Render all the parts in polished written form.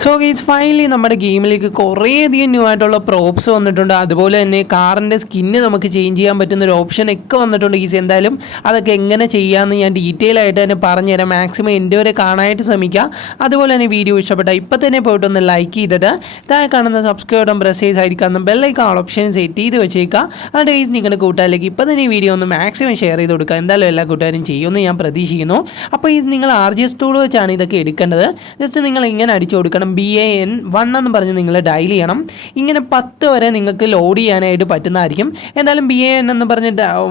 So guys finally നമ്മുടെ ഗെയിമിലേക്ക് കുറേയധികം new ആയിട്ടുള്ള പ്രോപ്സ് വന്നിട്ടുണ്ട്. അതുപോലെ തന്നെ കാറിൻ്റെ സ്കിന്ന് നമുക്ക് ചേഞ്ച് ചെയ്യാൻ പറ്റുന്ന ഒരു ഓപ്ഷൻ ഒക്കെ വന്നിട്ടുണ്ട് ഗൈസ്. എന്തായാലും അതൊക്കെ എങ്ങനെ ചെയ്യാമെന്ന് ഞാൻ ഡീറ്റെയിൽ ആയിട്ട് തന്നെ പറഞ്ഞുതരാം. മാക്സിമം എൻ്റെ വരെ കാണാനായിട്ട് ശ്രമിക്കുക. അതുപോലെ തന്നെ വീഡിയോ ഇഷ്ടപ്പെട്ടാൽ ഇപ്പം തന്നെ പോയിട്ടൊന്ന് ലൈക്ക് ചെയ്തിട്ട് താഴെ കാണുന്ന സബ്സ്ക്രൈബ് ബട്ടൺ പ്രസ് ചെയ്ത് സൈഡിൽ കാണുന്ന ബെല്ലൈക്കൺ ഓൾ ഓപ്ഷൻ സെറ്റ് ചെയ്ത് വെച്ചേക്കുക. അതുകൊണ്ട് ഗൈസ് നിങ്ങളുടെ കൂട്ടുകാരിലേക്ക് ഇപ്പം തന്നെ ഈ വീഡിയോ ഒന്ന് മാക്സിമം ഷെയർ ചെയ്ത് കൊടുക്കുക. എന്തായാലും എല്ലാ കൂട്ടുകാരും ചെയ്യുമെന്ന് ഞാൻ പ്രതീക്ഷിക്കുന്നു. അപ്പോൾ ഇത് നിങ്ങൾ RGS ടൂൾ വെച്ചാണ് ഇതൊക്കെ എടുക്കേണ്ടത്. ജസ്റ്റ് നിങ്ങൾ ഇങ്ങനെ അടിച്ചു കൊടുക്കണം. BAN1 എന്ന് പറഞ്ഞ് നിങ്ങൾ ഡയൽ ചെയ്യണം. ഇങ്ങനെ 10 വരെ നിങ്ങൾക്ക് ലോഡ് ചെയ്യാനായിട്ട് പറ്റുന്നതായിരിക്കും. എന്തായാലും BAN എന്ന് പറഞ്ഞ്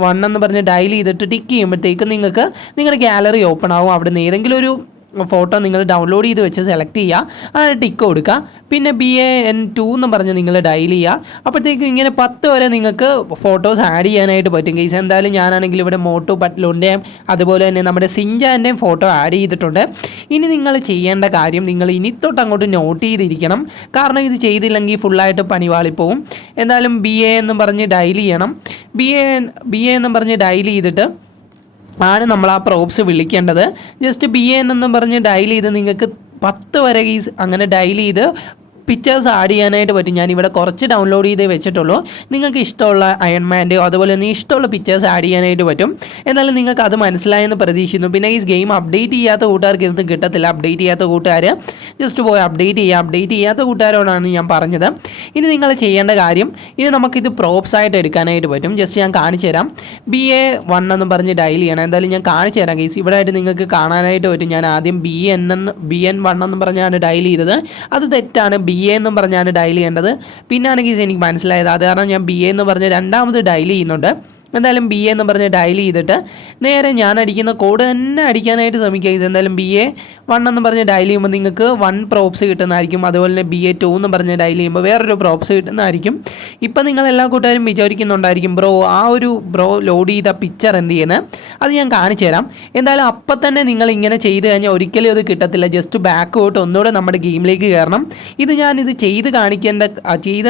1 എന്ന് പറഞ്ഞ് ഡയൽ ചെയ്തിട്ട് ടിക്ക് ചെയ്യുമ്പോഴത്തേക്കും നിങ്ങൾക്ക് നിങ്ങളുടെ ഗാലറി ഓപ്പൺ ആവും. അവിടെ നിന്ന് ഏതെങ്കിലും ഒരു ഫോട്ടോ നിങ്ങൾ ഡൗൺലോഡ് ചെയ്ത് വെച്ച് സെലക്ട് ചെയ്യുക, അതിന് ടിക്ക് കൊടുക്കുക. പിന്നെ BAN2 എന്ന് പറഞ്ഞ് നിങ്ങൾ ഡയൽ ചെയ്യുക. അപ്പോഴത്തേക്കും ഇങ്ങനെ 10 വരെ നിങ്ങൾക്ക് ഫോട്ടോസ് ആഡ് ചെയ്യാനായിട്ട് പറ്റും ഗൈസ്. എന്തായാലും ഞാനാണെങ്കിൽ ഇവിടെ മോട്ടു പട്ലുൻ്റെയും അതുപോലെ തന്നെ നമ്മുടെ സിഞ്ചാൻ്റെയും ഫോട്ടോ ആഡ് ചെയ്തിട്ടുണ്ട്. ഇനി നിങ്ങൾ ചെയ്യേണ്ട കാര്യം നിങ്ങൾ ഇനി തൊട്ട് അങ്ങോട്ട് നോട്ട് ചെയ്തിരിക്കണം. കാരണം ഇത് ചെയ്തില്ലെങ്കിൽ ഫുള്ളായിട്ട് പണിവാളിപ്പോവും. എന്തായാലും BA എന്ന് പറഞ്ഞ് ഡയൽ ചെയ്യണം. BA എന്ന് പറഞ്ഞ് ഡയൽ ചെയ്തിട്ട് ആണ് നമ്മൾ ആ പ്രോപ്സ് വിളിക്കേണ്ടത്. ജസ്റ്റ് BAN എന്ന് പറഞ്ഞ് ഡയൽ ചെയ്ത് നിങ്ങൾക്ക് 10 വരെ അങ്ങനെ ഡയൽ ചെയ്ത് പിക്ചേഴ്സ് ആഡ് ചെയ്യാനായിട്ട് പറ്റും. ഞാനിവിടെ കുറച്ച് ഡൗൺലോഡ് ചെയ്തേ വെച്ചിട്ടുള്ളൂ. നിങ്ങൾക്ക് ഇഷ്ടമുള്ള അയൺമാൻ്റെയോ അതുപോലെ തന്നെ ഇഷ്ടമുള്ള പിക്ചേഴ്സ് ആഡ് ചെയ്യാനായിട്ട് പറ്റും. എന്നാലും നിങ്ങൾക്ക് അത് മനസ്സിലായെന്ന് പ്രതീക്ഷിക്കുന്നു. പിന്നെ ഈ ഗെയിം അപ്ഡേറ്റ് ചെയ്യാത്ത കൂട്ടുകാർക്ക് ഇതൊന്നും കിട്ടത്തില്ല. അപ്ഡേറ്റ് ചെയ്യാത്ത കൂട്ടുകാർ ജസ്റ്റ് പോയി അപ്ഡേറ്റ് ചെയ്യാത്ത കൂട്ടുകാരോടാണ് ഞാൻ പറഞ്ഞത്. ഇനി നിങ്ങൾ ചെയ്യേണ്ട കാര്യം, ഇനി നമുക്കിത് പ്രോപ്സ് ആയിട്ട് എടുക്കാനായിട്ട് പറ്റും. ജസ്റ്റ് ഞാൻ കാണിച്ചു തരാം. BA1 എന്ന് പറഞ്ഞ് ഡയൽ ചെയ്യണം. എന്തായാലും ഞാൻ കാണിച്ചു തരാം ഗൈസ്. ഇവിടെ ആയിട്ട് നിങ്ങൾക്ക് കാണാനായിട്ട് പറ്റും. ഞാൻ ആദ്യം BN1 എന്ന് പറഞ്ഞാണ് ഡയൽ ചെയ്തത്. അത് തെറ്റാണ്. BA എന്നും പറഞ്ഞാണ് ഡയൽ ചെയ്യേണ്ടത്. പിന്നാണെങ്കിൽ എനിക്ക് മനസ്സിലായത്. അത് കാരണം ഞാൻ BA എന്ന് പറഞ്ഞ് രണ്ടാമത് ഡയൽ ചെയ്യുന്നുണ്ട്. എന്തായാലും BA എന്ന് പറഞ്ഞ് ഡയൽ ചെയ്തിട്ട് നേരെ ഞാൻ അടിക്കുന്ന കോഡ് തന്നെ അടിക്കാനായിട്ട് ശ്രമിക്കുക. എന്തായാലും BA1 എന്ന് പറഞ്ഞ് ഡയൽ ചെയ്യുമ്പോൾ നിങ്ങൾക്ക് 1 പ്രോപ്സ് കിട്ടുന്നതായിരിക്കും. അതുപോലെ തന്നെ BA2 എന്ന് പറഞ്ഞ് ഡയൽ ചെയ്യുമ്പോൾ വേറൊരു പ്രോപ്സ് കിട്ടുന്നതായിരിക്കും. ഇപ്പം നിങ്ങൾ എല്ലാ കൂട്ടുകാരും വിചാരിക്കുന്നുണ്ടായിരിക്കും ബ്രോ ലോഡ് ചെയ്ത പിക്ചർ എന്ത് ചെയ്യുന്നത്, അത് ഞാൻ കാണിച്ചു തരാം. എന്തായാലും അപ്പം തന്നെ നിങ്ങൾ ഇങ്ങനെ ചെയ്ത് കഴിഞ്ഞാൽ ഒരിക്കലും അത് കിട്ടത്തില്ല. ജസ്റ്റ് ബാക്ക് പോയിട്ട് ഒന്നുകൂടെ നമ്മുടെ ഗെയിമിലേക്ക് കയറണം. ഞാനിത് ചെയ്ത്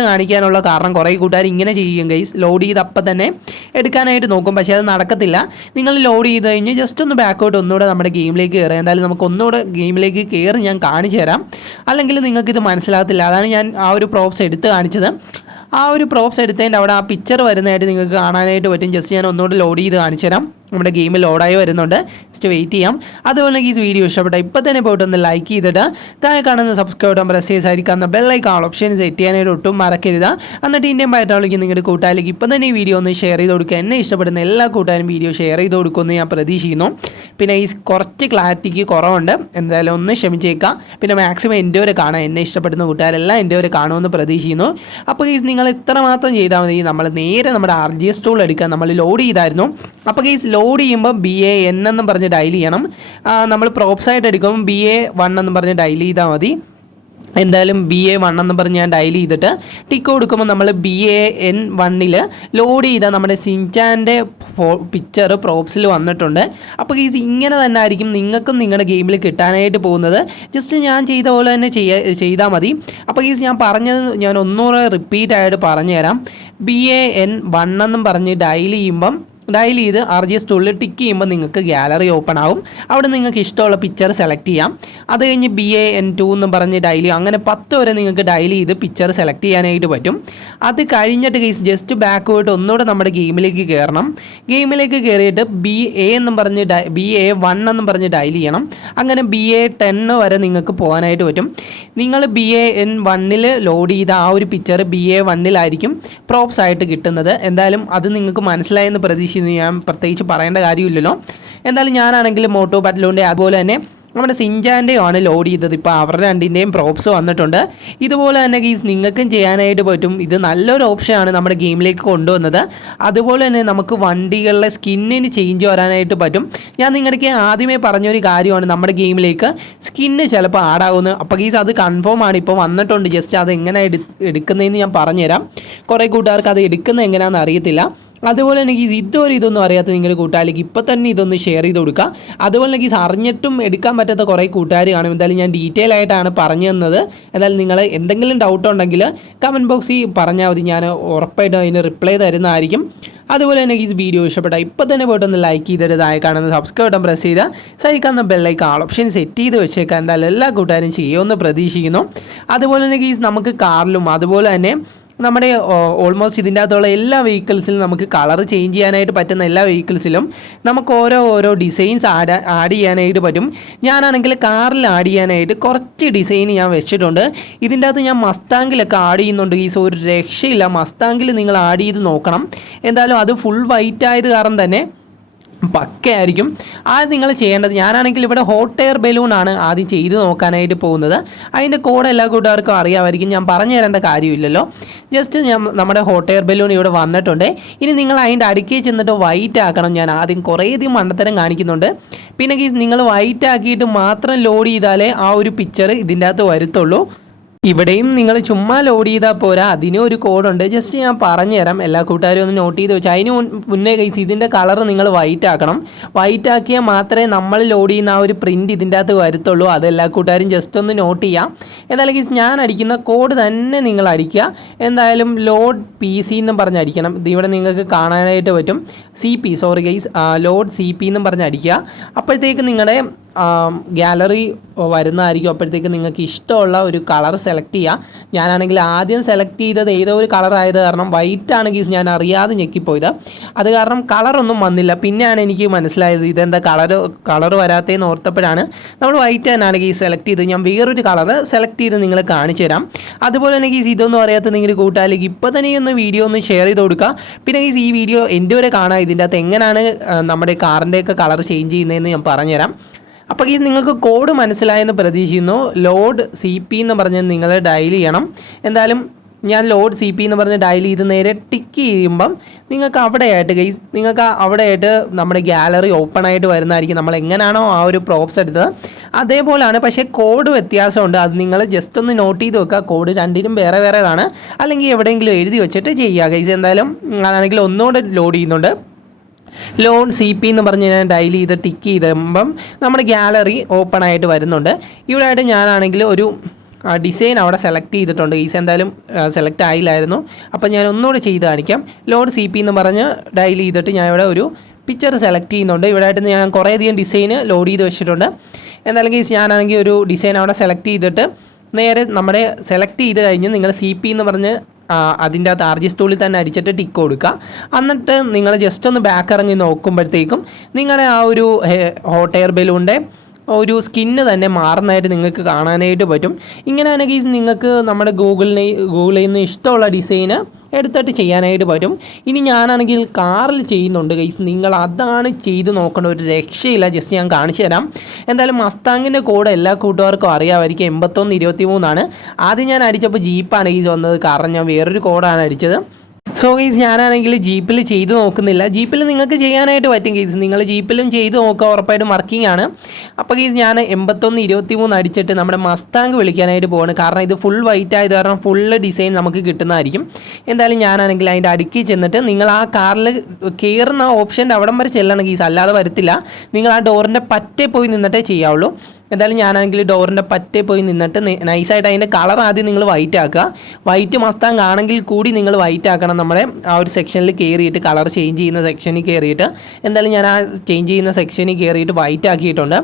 കാണിക്കാനുള്ള കാരണം കുറേ കൂട്ടുകാർ ഇങ്ങനെ ചെയ്യും ഗൈസ്. ലോഡ് ചെയ്ത് അപ്പം തന്നെ എടുക്കാനായിട്ട് നോക്കും, പക്ഷേ അത് നടക്കത്തില്ല. നിങ്ങൾ ലോഡ് ചെയ്ത് കഴിഞ്ഞ് ജസ്റ്റ് ഒന്ന് ബാക്കോട്ട് ഒന്നുകൂടെ നമ്മുടെ ഗെയിമിലേക്ക് കയറുക. എന്തായാലും നമുക്ക് ഒന്നുകൂടെ ഗെയിമിലേക്ക് കയറി ഞാൻ കാണിച്ചു തരാം. അല്ലെങ്കിൽ നിങ്ങൾക്കിത് മനസ്സിലാകത്തില്ല. അതാണ് ഞാൻ ആ ഒരു പ്രോപ്സ് എടുത്ത് കാണിച്ചത്. ആ ഒരു പ്രോപ്സ് എടുത്തതിൻ്റെ അവിടെ ആ പിക്ചർ വരുന്നതായിട്ട് നിങ്ങൾക്ക് കാണാനായിട്ട് പറ്റും. ജസ്റ്റ് ഞാൻ ഒന്നുകൂടെ ലോഡ് ചെയ്ത് കാണിച്ചു തരാം. നമ്മുടെ ഗെയിമിൽ ലോഡായി വരുന്നുണ്ട്. ജസ്റ്റ് വെയിറ്റ് ചെയ്യാം. അതുപോലെ ഈ വീഡിയോ ഇഷ്ടപ്പെട്ടാൽ ഇപ്പം തന്നെ പോയിട്ട് ഒന്ന് ലൈക്ക് ചെയ്തിട്ട് താഴെ കാണുന്ന സബ്സ്ക്രൈബ് ബട്ടൺ പ്രസ് ചെയ്ത് ആയിരിക്കുന്ന ബെല്ലൈക്കൺ ഓപ്ഷൻ സെറ്റ് ചെയ്യാനായിട്ട് ഒട്ടും മറക്കരുത്. എന്നിട്ട് ഇന്ത്യൻ ആയിട്ടാണെങ്കിൽ നിങ്ങളുടെ കൂട്ടുകാരിലേക്ക് ഇപ്പം തന്നെ ഈ വീഡിയോ ഒന്ന് ഷെയർ ചെയ്ത് കൊടുക്കുക. എന്നെ ഇഷ്ടപ്പെടുന്ന എല്ലാ കൂട്ടുകാരും വീഡിയോ ഷെയർ ചെയ്ത് കൊടുക്കുമെന്ന് ഞാൻ പ്രതീക്ഷിക്കുന്നു. പിന്നെ ഈ കുറച്ച് ക്ലാരിറ്റിക്ക് കുറവുണ്ട്, എന്തായാലും ഒന്ന് ക്ഷമിച്ചേക്കാം. പിന്നെ മാക്സിമം എൻ്റെ വരെ കാണാം. എന്നെ ഇഷ്ടപ്പെടുന്ന കൂട്ടുകാരെല്ലാം എൻ്റെ വരെ കാണുമെന്ന് പ്രതീക്ഷിക്കുന്നു. അപ്പോൾ നിങ്ങൾ ഇത്ര മാത്രം ചെയ്താൽ മതി. നമ്മൾ നേരെ നമ്മുടെ RGS ടൂൾ എടുക്കാൻ നമ്മൾ ലോഡ് ചെയ്തായിരുന്നു. അപ്പോൾ ലോഡ് ചെയ്യുമ്പോൾ BAN എന്ന് പറഞ്ഞ് ഡയൽ ചെയ്യണം. നമ്മൾ പ്രോപ്സ് ആയിട്ട് എടുക്കുമ്പോൾ BA1 എന്ന് പറഞ്ഞ് ഡയൽ ചെയ്താൽ മതി. എന്തായാലും BA1 എന്ന് പറഞ്ഞ് ഞാൻ ഡയൽ ചെയ്തിട്ട് ടിക്ക് കൊടുക്കുമ്പോൾ നമ്മൾ BAN1 ലോഡ് ചെയ്ത നമ്മുടെ സിൻചാൻ്റെ പിക്ചർ പ്രോപ്സിൽ വന്നിട്ടുണ്ട്. അപ്പോൾ ഇങ്ങനെ തന്നെ ആയിരിക്കും നിങ്ങൾക്കും നിങ്ങളുടെ ഗെയിമിൽ കിട്ടാനായിട്ട് പോകുന്നത്. ജസ്റ്റ് ഞാൻ ചെയ്ത പോലെ തന്നെ ചെയ്താൽ മതി. അപ്പോൾ ഞാൻ പറഞ്ഞത് ഞാൻ ഒന്നുകൂടെ റിപ്പീറ്റ് ആയിട്ട് പറഞ്ഞു തരാം. BAN1 എന്നും പറഞ്ഞ് ഡയൽ ചെയ്ത് RGS ടൂളിൽ ടിക്ക് ചെയ്യുമ്പോൾ നിങ്ങൾക്ക് ഗാലറി ഓപ്പൺ ആവും. അവിടെ നിങ്ങൾക്ക് ഇഷ്ടമുള്ള പിക്ചർ സെലക്ട് ചെയ്യാം. അത് കഴിഞ്ഞ് BAN2 എന്ന് പറഞ്ഞ് ഡയൽ ചെയ്യും. അങ്ങനെ 10 വരെ നിങ്ങൾക്ക് ഡയൽ ചെയ്ത് പിക്ചർ സെലക്ട് ചെയ്യാനായിട്ട് പറ്റും. അത് കഴിഞ്ഞിട്ട് ജസ്റ്റ് ബാക്ക് പോയിട്ട് ഒന്നുകൂടെ നമ്മുടെ ഗെയിമിലേക്ക് കയറണം. ഗെയിമിലേക്ക് കയറിയിട്ട് BA1 എന്ന് പറഞ്ഞ് ഡയൽ ചെയ്യണം. അങ്ങനെ BA10 വരെ നിങ്ങൾക്ക് പോകാനായിട്ട് പറ്റും. നിങ്ങൾ BAN1 ലോഡ് ചെയ്ത ആ ഒരു പിക്ചർ BA1 പ്രോപ്സ് ആയിട്ട് കിട്ടുന്നത്. എന്തായാലും അത് നിങ്ങൾക്ക് മനസ്സിലായെന്ന് പ്രതീക്ഷിക്കുന്നു. ഞാൻ പ്രത്യേകിച്ച് പറയേണ്ട കാര്യമില്ലല്ലോ. എന്തായാലും ഞാനാണെങ്കിൽ മോട്ടു പട്ലുവിൻ്റെ അതുപോലെ തന്നെ നമ്മുടെ സിഞ്ചാൻ്റെയും ആണ് ലോഡ് ചെയ്തത്. ഇപ്പോൾ അവരുടെ രണ്ടിൻ്റെയും പ്രോപ്സ് വന്നിട്ടുണ്ട്. ഇതുപോലെ തന്നെ നിങ്ങൾക്കും ചെയ്യാനായിട്ട് പറ്റും. ഇത് നല്ലൊരു ഓപ്ഷനാണ് നമ്മുടെ ഗെയിമിലേക്ക് കൊണ്ടുവന്നത്. അതുപോലെ തന്നെ നമുക്ക് വണ്ടികളിലെ സ്കിന്നിന് ചേഞ്ച് വരാനായിട്ട് പറ്റും. ഞാൻ നിങ്ങൾക്ക് ആദ്യമേ പറഞ്ഞൊരു കാര്യമാണ്, നമ്മുടെ ഗെയിമിലേക്ക് സ്കിന്ന് ചിലപ്പോൾ ആഡാകുന്നു. അപ്പോൾ അത് കൺഫേം ആണ്, ഇപ്പോൾ വന്നിട്ടുണ്ട്. ജസ്റ്റ് അത് എങ്ങനെ എടുക്കുന്നതെന്ന് ഞാൻ പറഞ്ഞുതരാം. കുറേ കൂട്ടുകാർക്ക് അത് എടുക്കുന്നത് എങ്ങനെയാണെന്ന് അറിയത്തില്ല. അതുപോലെ തന്നെ ഗീസ് ഇതുവരെ ഇതൊന്നും അറിയാത്ത നിങ്ങളുടെ കൂട്ടുകാരിലേക്ക് ഇപ്പോൾ തന്നെ ഇതൊന്ന് ഷെയർ ചെയ്ത് കൊടുക്കുക. അതുപോലെ തന്നെ ഗീസ് അറിഞ്ഞിട്ടും എടുക്കാൻ പറ്റാത്ത കുറേ കൂട്ടുകാർ കാണും. എന്തായാലും ഞാൻ ഡീറ്റെയിൽ ആയിട്ടാണ് പറഞ്ഞു തന്നത്. എന്തായാലും നിങ്ങൾ എന്തെങ്കിലും ഡൗട്ട് ഉണ്ടെങ്കിൽ കമൻറ്റ് ബോക്സിൽ പറഞ്ഞാൽ മതി, ഞാൻ ഉറപ്പായിട്ടും അതിന് റിപ്ലൈ തരുന്നതായിരിക്കും. അതുപോലെ തന്നെ ഈ വീഡിയോ ഇഷ്ടപ്പെട്ടാൽ ഇപ്പോൾ തന്നെ പോയിട്ടൊന്ന് ലൈക്ക് ചെയ്തിട്ട് താഴെ കാണുന്ന സബ്സ്ക്രൈബ് ബട്ടൺ പ്രസ് ചെയ്താൽ സൈക്കാവുന്ന ബെല്ലൈക്കൺ ആൾ ഓപ്ഷൻ സെറ്റ് ചെയ്ത് വെച്ചേക്കാൻ എന്തായാലും എല്ലാ കൂട്ടുകാരും ചെയ്യുമെന്ന് പ്രതീക്ഷിക്കുന്നു. അതുപോലെ തന്നെ ഈ നമുക്ക് കാറിലും അതുപോലെ തന്നെ നമ്മുടെ ഓൾമോസ്റ്റ് ഇതിൻ്റെ അകത്തുള്ള എല്ലാ വെഹിക്കിൾസിലും നമുക്ക് കളർ ചേഞ്ച് ചെയ്യാനായിട്ട് പറ്റുന്ന എല്ലാ വെഹിക്കിൾസിലും നമുക്ക് ഓരോ ഡിസൈൻസ് ആഡ് ചെയ്യാനായിട്ട് പറ്റും. ഞാനാണെങ്കിൽ കാറിൽ ആഡ് ചെയ്യാനായിട്ട് കുറച്ച് ഡിസൈൻ ഞാൻ വെച്ചിട്ടുണ്ട്. ഇതിൻ്റെ അകത്ത് ഞാൻ മസ്താങ്കിലൊക്കെ ആഡ് ചെയ്യുന്നുണ്ട്. ഈ ഒരു രക്ഷയില്ല, മസ്താങ്കിൽ നിങ്ങൾ ആഡ് ചെയ്ത് നോക്കണം. എന്തായാലും അത് ഫുൾ വൈറ്റ് ആയത് കാരണം തന്നെ പക്കയായിരിക്കും. അത് നിങ്ങൾ ചെയ്യേണ്ടത്, ഞാനാണെങ്കിൽ ഇവിടെ ഹോട്ട് എയർ ബലൂണാണ് ആദ്യം ചെയ്ത് നോക്കാനായിട്ട് പോകുന്നത്. അതിൻ്റെ കോഡ് എല്ലാ കൂട്ടുകാർക്കും അറിയാമായിരിക്കും, ഞാൻ പറഞ്ഞു തരേണ്ട കാര്യമില്ലല്ലോ. ജസ്റ്റ് നമ്മുടെ ഹോട്ട് എയർ ബലൂൺ ഇവിടെ വന്നിട്ടുണ്ട്. ഇനി നിങ്ങൾ അതിൻ്റെ അടുക്കി ചെന്നിട്ട് വൈറ്റ് ആക്കണം. ഞാൻ ആദ്യം കുറേയധികം മണ്ടത്തരം കാണിക്കുന്നുണ്ട്. പിന്നെ നിങ്ങൾ വൈറ്റ് ആക്കിയിട്ട് മാത്രം ലോഡ് ചെയ്താലേ ആ ഒരു പിക്ചർ ഇതിൻ്റെ അകത്ത് വരുത്തുള്ളൂ. ഇവിടെയും നിങ്ങൾ ചുമ്മാ ലോഡ് ചെയ്താൽ പോരാ, അതിനും ഒരു കോഡുണ്ട്. ജസ്റ്റ് ഞാൻ പറഞ്ഞു തരാം, എല്ലാ കൂട്ടുകാരും ഒന്ന് നോട്ട് ചെയ്ത് വെച്ചാൽ. അതിന് മുന്നേ ഇതിൻ്റെ കളർ നിങ്ങൾ വൈറ്റ് ആക്കണം. വൈറ്റ് ആക്കിയാൽ മാത്രമേ നമ്മൾ ലോഡ് ചെയ്യുന്ന ആ ഒരു പ്രിൻറ്റ് ഇതിൻ്റെ അകത്ത് വരുത്തുള്ളൂ. അത് എല്ലാ കൂട്ടുകാരും ജസ്റ്റ് ഒന്ന് നോട്ട് ചെയ്യാം. എന്തായാലും ഞാൻ അടിക്കുന്ന കോഡ് തന്നെ നിങ്ങൾ അടിക്കുക. എന്തായാലും ലോഡ് PC എന്നും പറഞ്ഞ് അടിക്കണം. ഇതിവിടെ നിങ്ങൾക്ക് കാണാനായിട്ട് പറ്റും. ലോഡ് CP എന്നും പറഞ്ഞ് അടിക്കുക. അപ്പോഴത്തേക്ക് നിങ്ങളുടെ ഗാലറി വരുന്നതായിരിക്കും. അപ്പോഴത്തേക്ക് നിങ്ങൾക്ക് ഇഷ്ടമുള്ള ഒരു കളർ സെലക്ട് ചെയ്യുക. ഞാനാണെങ്കിൽ ആദ്യം സെലക്ട് ചെയ്തത് ഏതോ ഒരു കളർ ആയത് കാരണം വൈറ്റ് ആണെങ്കിൽ ഞാൻ അറിയാതെ ഞെക്കിപ്പോയത്. അത് കാരണം കളറൊന്നും വന്നില്ല. പിന്നെയാണ് എനിക്ക് മനസ്സിലായത് ഇതെന്താ കളർ വരാത്തതെന്ന് ഓർത്തപ്പോഴാണ് നമ്മൾ വൈറ്റ് തന്നെയാണെങ്കിൽ സെലക്ട് ചെയ്ത് ഞാൻ വേറൊരു കളർ സെലക്ട് ചെയ്ത് നിങ്ങളെ കാണിച്ചു തരാം. അതുപോലെ തന്നെ ഇതൊന്നും അറിയാത്ത നിങ്ങളുടെ കൂട്ടുകാരിലേക്ക് ഇപ്പോൾ തന്നെ ഒന്ന് വീഡിയോ ഒന്ന് ഷെയർ ചെയ്ത് കൊടുക്കുക. പിന്നെ ഈ വീഡിയോ എൻ്റെ വരെ കാണാം. ഇതിൻ്റെ അകത്ത് എങ്ങനെയാണ് നമ്മുടെ കാറിൻ്റെയൊക്കെ കളർ ചേഞ്ച് ചെയ്യുന്നതെന്ന് ഞാൻ പറഞ്ഞുതരാം. അപ്പോൾ നിങ്ങൾക്ക് കോഡ് മനസ്സിലായെന്ന് പ്രതീക്ഷിക്കുന്നു. ലോഡ് CP എന്ന് പറഞ്ഞ് നിങ്ങൾ ഡയൽ ചെയ്യണം. എന്തായാലും ഞാൻ ലോഡ് CP എന്ന് പറഞ്ഞ് ഡയൽ ചെയ്ത് നേരെ ടിക്ക് ചെയ്യുമ്പം നിങ്ങൾക്ക് അവിടെയായിട്ട് നമ്മുടെ ഗാലറി ഓപ്പൺ ആയിട്ട് വരുന്നതായിരിക്കും. നമ്മൾ എങ്ങനെയാണോ ആ ഒരു പ്രോപ്സ് എടുത്തത് അതേപോലെയാണ്, പക്ഷേ കോഡ് വ്യത്യാസമുണ്ട്. അത് നിങ്ങൾ ജസ്റ്റ് ഒന്ന് നോട്ട് ചെയ്ത് വെക്കുക. കോഡ് രണ്ടിനും വേറെതാണ്. അല്ലെങ്കിൽ എവിടെയെങ്കിലും എഴുതി വെച്ചിട്ട് ചെയ്യുക ഗൈസ്. എന്തായാലും ഞാനാണെങ്കിൽ ഒന്നുകൂടെ ലോഡ് ചെയ്യുന്നുണ്ട്. ലോഡ് CP എന്ന് പറഞ്ഞ് ഞാൻ ഡയൽ ചെയ്ത് ടിക്ക് ചെയ്തപ്പം നമ്മുടെ ഗാലറി ഓപ്പൺ ആയിട്ട് വരുന്നുണ്ട്. ഇവിടെ ആയിട്ട് ഞാനാണെങ്കിൽ ഒരു ഡിസൈൻ അവിടെ സെലക്ട് ചെയ്തിട്ടുണ്ട്. എന്തായാലും സെലക്ട് ആയില്ലായിരുന്നു. അപ്പോൾ ഞാൻ ഒന്നുകൂടെ ചെയ്ത് കാണിക്കാം. ലോഡ് CP എന്ന് പറഞ്ഞ് ഡയൽ ചെയ്തിട്ട് ഞാൻ ഇവിടെ ഒരു പിക്ചർ സെലക്ട് ചെയ്യുന്നുണ്ട്. ഇവിടെ ആയിട്ട് ഞാൻ കുറേയധികം ഡിസൈൻ ലോഡ് ചെയ്ത് വെച്ചിട്ടുണ്ട്. എന്തായാലും ഞാനാണെങ്കിൽ ഒരു ഡിസൈൻ അവിടെ സെലക്ട് ചെയ്തിട്ട് നേരെ നമ്മുടെ സെലക്ട് ചെയ്ത് കഴിഞ്ഞ് നിങ്ങൾ CP എന്ന് പറഞ്ഞ് അതിൻ്റെ അകത്ത് RGS ടൂളിൽ തന്നെ അടിച്ചിട്ട് ടിക്ക് കൊടുക്കുക. എന്നിട്ട് നിങ്ങൾ ജസ്റ്റ് ഒന്ന് ബാക്ക് ഇറങ്ങി നോക്കുമ്പോഴത്തേക്കും നിങ്ങളുടെ ആ ഒരു ഹോട്ട് എയർ ബലൂണിൻ്റെ ഒരു സ്കിന്ന് തന്നെ മാറുന്നതായിട്ട് നിങ്ങൾക്ക് കാണാനായിട്ട് പറ്റും. ഇങ്ങനെയാണെങ്കിൽ നിങ്ങൾക്ക് നമ്മുടെ ഗൂഗിളിൽ നിന്ന് ഇഷ്ടമുള്ള ഡിസൈന് എടുത്തിട്ട് ചെയ്യാനായിട്ട് പറ്റും. ഇനി ഞാനാണെങ്കിൽ കാറിൽ ചെയ്യുന്നുണ്ട് ഗൈസ്, നിങ്ങൾ അതാണ് ചെയ്ത് നോക്കേണ്ട, ഒരു രക്ഷയില്ല. ജസ്റ്റ് ഞാൻ കാണിച്ചു തരാം. എന്തായാലും മസ്താങ്ങിൻ്റെ കോഡ് എല്ലാ കൂട്ടുകാർക്കും അറിയാമായിരിക്കും. 8123 ആദ്യം ഞാൻ അടിച്ചപ്പോൾ ജീപ്പാണ് വന്നത്, കാരണം ഞാൻ വേറൊരു കോഡാണ് അടിച്ചത്. സോ ഗൈസ് ഞാനാണെങ്കിൽ ജീപ്പിൽ ചെയ്ത് നോക്കുന്നില്ല. ജീപ്പിൽ നിങ്ങൾക്ക് ചെയ്യാനായിട്ട് പറ്റും ഗൈസ്, നിങ്ങൾ ജീപ്പിലും ചെയ്ത് നോക്കുക, ഉറപ്പായിട്ടും വർക്കിംഗ് ആണ്. അപ്പോൾ ഗൈസ് ഞാൻ 8123 അടിച്ചിട്ട് നമ്മുടെ മസ്താങ് വിളിക്കാനായിട്ട് പോവാണ്. കാരണം ഇത് ഫുൾ വൈറ്റ് ആയത് കാരണം ഫുള്ള് ഡിസൈൻ നമുക്ക് കിട്ടുന്നതായിരിക്കും. എന്തായാലും ഞാനാണെങ്കിൽ അതിൻ്റെ അടുക്കി ചെന്നിട്ട് നിങ്ങൾ ആ കാറിൽ കയറുന്ന ഓപ്ഷൻ്റെ അവിടം വരെ ചെല്ലണം ഗൈസ്, അല്ലാതെ വരത്തില്ല. നിങ്ങൾ ആ ഡോറിൻ്റെ പറ്റേ പോയി നിന്നിട്ടേ ചെയ്യാവുള്ളൂ. എന്തായാലും ഞാനാണെങ്കിൽ ഡോറിൻ്റെ പറ്റേ പോയി നിന്നിട്ട് നൈസായിട്ട് അതിൻ്റെ കളർ ആദ്യം നിങ്ങൾ വൈറ്റ് ആക്കുക. വൈറ്റ് മസ്താങ് ആണെങ്കിൽ കൂടി നിങ്ങൾ വൈറ്റ് ആക്കണം. നമ്മുടെ ആ ഒരു സെക്ഷനിൽ കയറിയിട്ട് കളർ ചേഞ്ച് ചെയ്യുന്ന സെക്ഷനിൽ കയറിയിട്ട് എന്തായാലും ഞാൻ ആ ചേഞ്ച് ചെയ്യുന്ന സെക്ഷനിൽ കയറിയിട്ട് വൈറ്റ് ആക്കിയിട്ടുണ്ട്.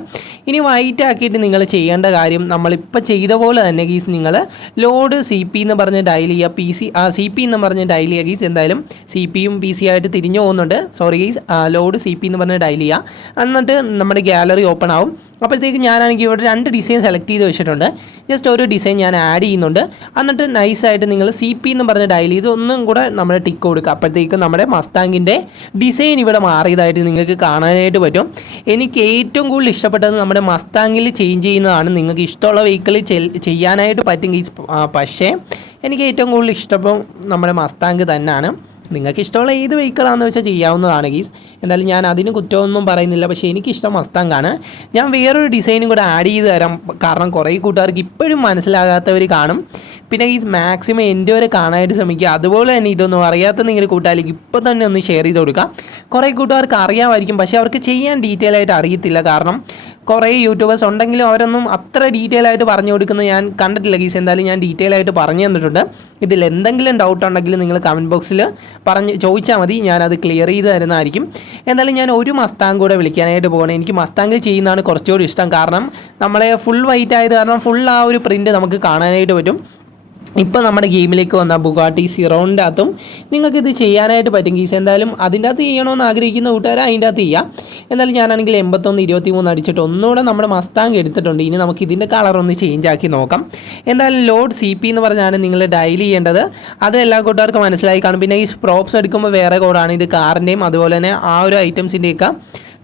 ഇനി വൈറ്റ് ആക്കിയിട്ട് നിങ്ങൾ ചെയ്യേണ്ട കാര്യം നമ്മളിപ്പോൾ ചെയ്ത പോലെ തന്നെ ഗീസ്, നിങ്ങൾ ലോഡ് CP എന്ന് പറഞ്ഞ് ഡയൽ ചെയ്യുക. CP എന്ന് പറഞ്ഞ് ഡയൽ ചെയ്യുക ഗീസ്. എന്തായാലും CPയും PC ആയിട്ട് തിരിഞ്ഞു പോകുന്നുണ്ട്. സോറി ഗീസ്, ലോഡ് CP എന്ന് പറഞ്ഞ് ഡയൽ ചെയ്യുക. എന്നിട്ട് നമ്മുടെ ഗാലറി ഓപ്പൺ ആവും. അപ്പോഴത്തേക്ക് ഞാനാണെങ്കിൽ ഇവിടെ 2 ഡിസൈൻ സെലക്ട് ചെയ്ത് വെച്ചിട്ടുണ്ട്. ജസ്റ്റ് ഒരു ഡിസൈൻ ഞാൻ ആഡ് ചെയ്യുന്നുണ്ട്. എന്നിട്ട് നൈസായിട്ട് നിങ്ങൾ CP എന്ന് പറഞ്ഞ് ഡയൽ ചെയ്ത് ഒന്നും കൂടെ നമ്മുടെ ടിക്ക് കൊടുക്കുക. അപ്പോഴത്തേക്ക് നമ്മുടെ മസ്താങ്ങിൻ്റെ ഡിസൈൻ ഇവിടെ മാറിയതായിട്ട് നിങ്ങൾക്ക് കാണാനായിട്ട് പറ്റും. എനിക്ക് ഏറ്റവും കൂടുതൽ ഇഷ്ടപ്പെട്ടത് നമ്മുടെ മസ്താങ്ങിൽ ചേഞ്ച് ചെയ്യുന്നതാണ്. നിങ്ങൾക്ക് ഇഷ്ടമുള്ള വെഹിക്കിളിൽ ചെയ്യാനായിട്ട് പറ്റും. പക്ഷേ എനിക്ക് ഏറ്റവും കൂടുതൽ ഇഷ്ടം നമ്മുടെ മസ്താങ് തന്നെയാണ്. നിങ്ങൾക്ക് ഇഷ്ടമുള്ള ഏത് വെഹിക്കിളാണെന്ന് വെച്ചാൽ ചെയ്യാവുന്നതാണ് ഗീസ്. എന്തായാലും ഞാൻ അതിന് കുറ്റമൊന്നും പറയുന്നില്ല, പക്ഷേ എനിക്കിഷ്ടം മസ്താങ്ങാണ്. ഞാൻ വേറൊരു ഡിസൈനും കൂടെ ആഡ് ചെയ്ത് തരാം, കാരണം കുറേ കൂട്ടുകാർക്ക് ഇപ്പോഴും മനസ്സിലാകാത്തവർ കാണും. പിന്നെ ഈ മാക്സിമം എൻ്റെ വരെ കാണാനായിട്ട് ശ്രമിക്കുക. അതുപോലെ തന്നെ ഇതൊന്നും അറിയാത്ത നിങ്ങളുടെ കൂട്ടുകാരിലേക്ക് ഇപ്പോൾ തന്നെ ഒന്ന് ഷെയർ ചെയ്ത് കൊടുക്കുക. കുറേ കൂട്ടുകാർക്ക് അറിയാമായിരിക്കും, പക്ഷേ അവർക്ക് ചെയ്യാൻ ഡീറ്റെയിൽ ആയിട്ട് അറിയത്തില്ല. കാരണം കുറേ യൂട്യൂബേഴ്സ് ഉണ്ടെങ്കിലും അവരൊന്നും അത്ര ഡീറ്റെയിൽ ആയിട്ട് പറഞ്ഞു കൊടുക്കുന്നത് ഞാൻ കണ്ടിട്ടില്ല ഗീസ്. എന്തായാലും ഞാൻ ഡീറ്റെയിൽ ആയിട്ട് പറഞ്ഞു തന്നിട്ടുണ്ട്. ഇതിൽ എന്തെങ്കിലും ഡൗട്ട് ഉണ്ടെങ്കിൽ നിങ്ങൾ കമൻറ്റ് ബോക്സിൽ ചോദിച്ചാൽ മതി, ഞാനത് ക്ലിയർ ചെയ്ത് തരുന്നതായിരിക്കും. എന്തായാലും ഞാൻ ഒരു മസ്താങ് കൂടെ വിളിക്കാനായിട്ട് പോകണം. എനിക്ക് മസ്താങ്ങിൽ ചെയ്യുന്നതാണ് കുറച്ചുകൂടി ഇഷ്ടം. കാരണം നമ്മളെ ഫുൾ വൈറ്റ് ആയത് കാരണം ഫുൾ ആ ഒരു പ്രിൻറ്റ് നമുക്ക് കാണാനായിട്ട് പറ്റും. ഇപ്പോൾ നമ്മുടെ ഗെയിമിലേക്ക് വന്ന ബുഗാട്ടി സിറോണിൻ്റെ അകത്തും നിങ്ങൾക്കിത് ചെയ്യാനായിട്ട് പറ്റും ഗീസ്. എന്തായാലും അതിൻ്റെ അകത്ത് ചെയ്യണമെന്ന് ആഗ്രഹിക്കുന്ന കൂട്ടുകാരെ അതിൻ്റെ അകത്ത് ചെയ്യാം. എന്തായാലും ഞാനാണെങ്കിൽ 81-23 അടിച്ചിട്ട് ഒന്നുകൂടെ നമ്മുടെ മസ്താങ് എടുത്തിട്ടുണ്ട്. ഇനി നമുക്ക് ഇതിൻ്റെ കളർ ഒന്ന് ചേഞ്ച് ആക്കി നോക്കാം. എന്തായാലും ലോഡ് CP എന്ന് പറഞ്ഞാണ് നിങ്ങൾ ഡയൽ ചെയ്യേണ്ടത്. അത് എല്ലാ കൂട്ടുകാർക്കും മനസ്സിലായി കാണും. പിന്നെ ഈ പ്രോപ്സ് എടുക്കുമ്പോൾ വേറെ കോഡാണ്. ഇത് കാറിൻ്റെയും അതുപോലെ തന്നെ ആ ഒരു ഐറ്റംസിൻ്റെയൊക്കെ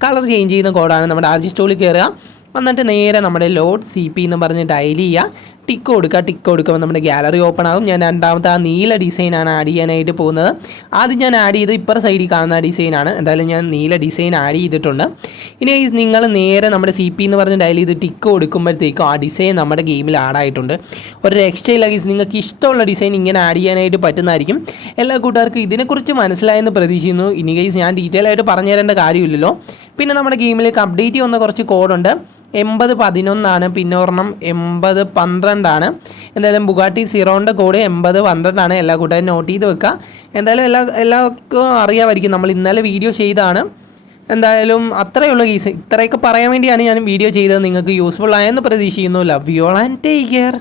കളർ ചേഞ്ച് ചെയ്യുന്ന കോഡാണ്. നമ്മുടെ RG സ്റ്റോളിൽ കയറുക, എന്നിട്ട് നേരെ നമ്മുടെ ലോഡ് CP എന്ന് പറഞ്ഞ് ഡയൽ ചെയ്യുക, ടിക്ക് കൊടുക്കുമ്പോൾ നമ്മുടെ ഗാലറി ഓപ്പൺ ആകും. ഞാൻ രണ്ടാമത്തെ ആ നീല ഡിസൈനാണ് ആഡ് ചെയ്യാനായിട്ട് പോകുന്നത്. ആദ്യം ഞാൻ ആഡ് ചെയ്ത് ഇപ്പുറ സൈഡിൽ കാണുന്ന ഡിസൈനാണ്. എന്തായാലും ഞാൻ നീല ഡിസൈൻ ആഡ് ചെയ്തിട്ടുണ്ട്. ഇനി നിങ്ങൾ നേരെ നമ്മുടെ CP എന്ന് പറഞ്ഞ് ഡയൽ ചെയ്ത് ടിക്ക് കൊടുക്കുമ്പോഴത്തേക്കും ആ ഡിസൈൻ നമ്മുടെ ഗെയിമിൽ ആഡായിട്ടുണ്ട്. ഒരു രക്ഷയില്ല ഗൈസ്, നിങ്ങൾക്ക് ഇഷ്ടമുള്ള ഡിസൈൻ ഇങ്ങനെ ആഡ് ചെയ്യാനായിട്ട് പറ്റുന്നതായിരിക്കും. എല്ലാ കൂട്ടുകാർക്കും ഇതിനെക്കുറിച്ച് മനസ്സിലായെന്ന് പ്രതീക്ഷിക്കുന്നു. ഇനി ഗൈസ് ഞാൻ ഡീറ്റെയിൽ ആയിട്ട് പറഞ്ഞു തരേണ്ട കാര്യമില്ലല്ലോ. പിന്നെ നമ്മുടെ ഗെയിമിലേക്ക് അപ്ഡേറ്റ് ചെയ്യുന്ന കുറച്ച് കോഡുണ്ട്. 8011 പിന്നെ ഒരെണ്ണം 8012. എന്തായാലും ബുഗാട്ടി സിറോണിൻ്റെ കോഡ് 8012. എല്ലാ കൂട്ടുകാരും നോട്ട് ചെയ്ത് വെക്കുക. എന്തായാലും എല്ലാവർക്കും അറിയാമായിരിക്കും, നമ്മൾ ഇന്നലെ വീഡിയോ ചെയ്താണ്. എന്തായാലും അത്രയുള്ള കേസ്, ഇത്രയൊക്കെ പറയാൻ വേണ്ടിയാണ് ഞാൻ വീഡിയോ ചെയ്തത്. നിങ്ങൾക്ക് യൂസ്ഫുൾ ആയെന്ന് പ്രതീക്ഷിക്കുന്നു. Love you all and take care.